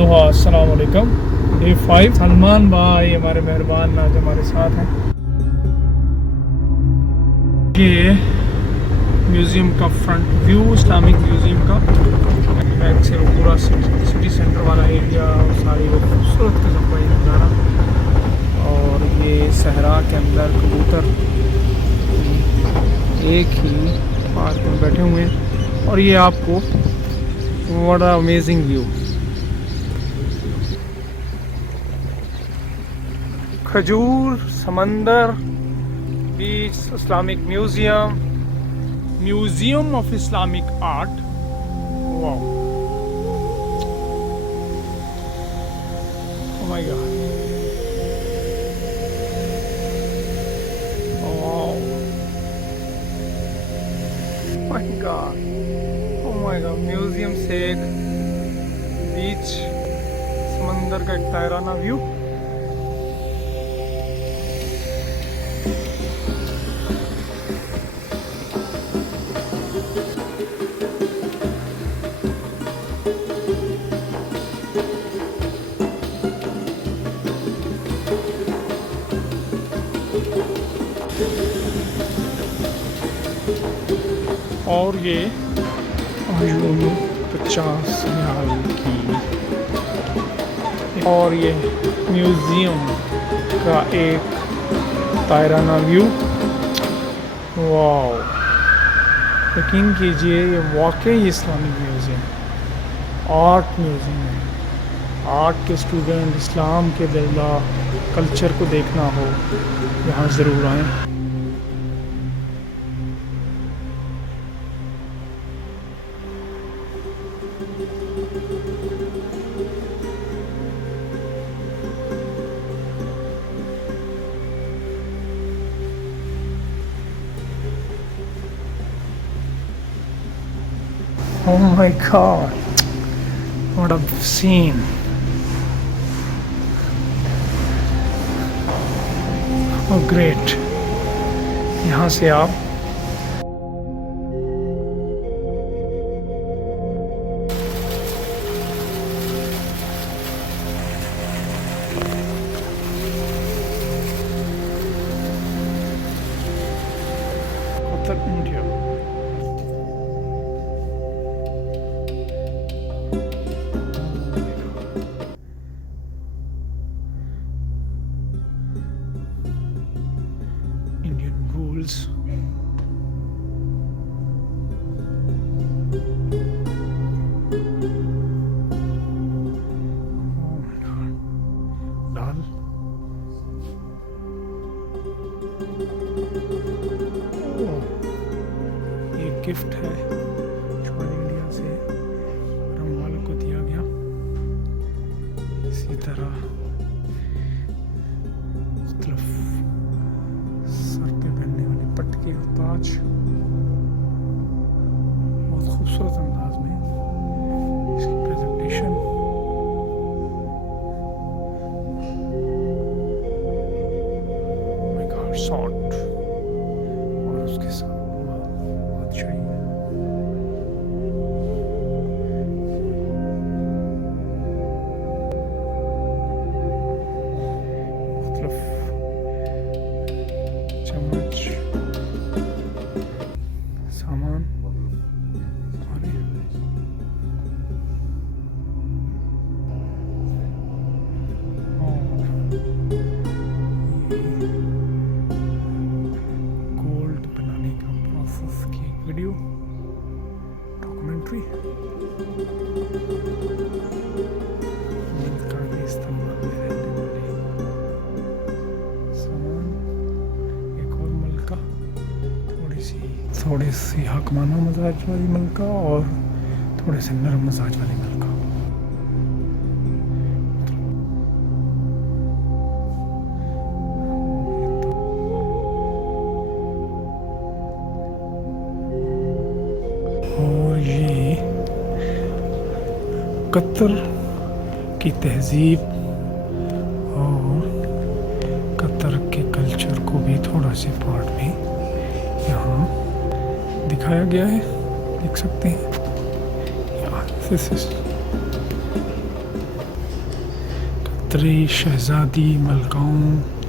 दोहा अस्सलाम वालेकुम। डे 5 सलमान भाई हमारे मेहरबान आज हमारे साथ हैं। ये म्यूज़ियम का फ्रंट व्यू, इस्लामिक म्यूज़ियम का बैक से वो पूरा सिटी सेंटर वाला एरिया और सारी वो खूबसूरत किस्म का ये नज़ारा। और ये सहरा के अंदर कबूतर एक ही पार्क में बैठे हुए हैं और ये आपको बड़ा अमेजिंग व्यू, खजूर, समंदर, beach, Islamic museum of Islamic art. Wow, oh my god, wow my god, oh my god. Museum से एक बीच, समंदर का एक तायराना व्यू। और ये आयुर्वेद 50 रियाल की, और ये म्यूज़ियम का एक तायराना व्यू। वाओ, यकीन कीजिए ये वाकई इस्लामिक म्यूज़ियम, आर्ट म्यूज़ियम है। आर्ट के स्टूडेंट, इस्लाम के दिलदा कल्चर को देखना हो यहाँ ज़रूर आएँ। Oh my God, what a scene. Oh great. यहाँ से आप Qatar, India. Indian rules. Oh my God. Dal. Oh, ये गिफ्ट है जो इंडिया से रंगवाल को दिया गया। इसी तरह मुख्तलिफ सर पे पहनने वाली पटके और ताज बहुत खूबसूरत अंदाज में इसकी प्रेजेंटेशन। माय गॉड, शॉट और उसके साथ बादशाही। मुख्तलिफ चम्मच, सामान, खाने। और गोल्ड बनाने का प्रोसेस की एक वीडियो डॉक्यूमेंट्री। का भी इस्तेमाल में रहने वाले सामान, एक और मलका, थोड़ी सी हकमाना मजाज वाली मलका और थोड़े से नरम मजाज वाली मलका। और ये कतर की तहजीब और कतर के कल्चर को भी थोड़ा से पार्ट में यहाँ दिखाया गया है, देख सकते हैं। दिस इज खतरे शहजादी मलकाओं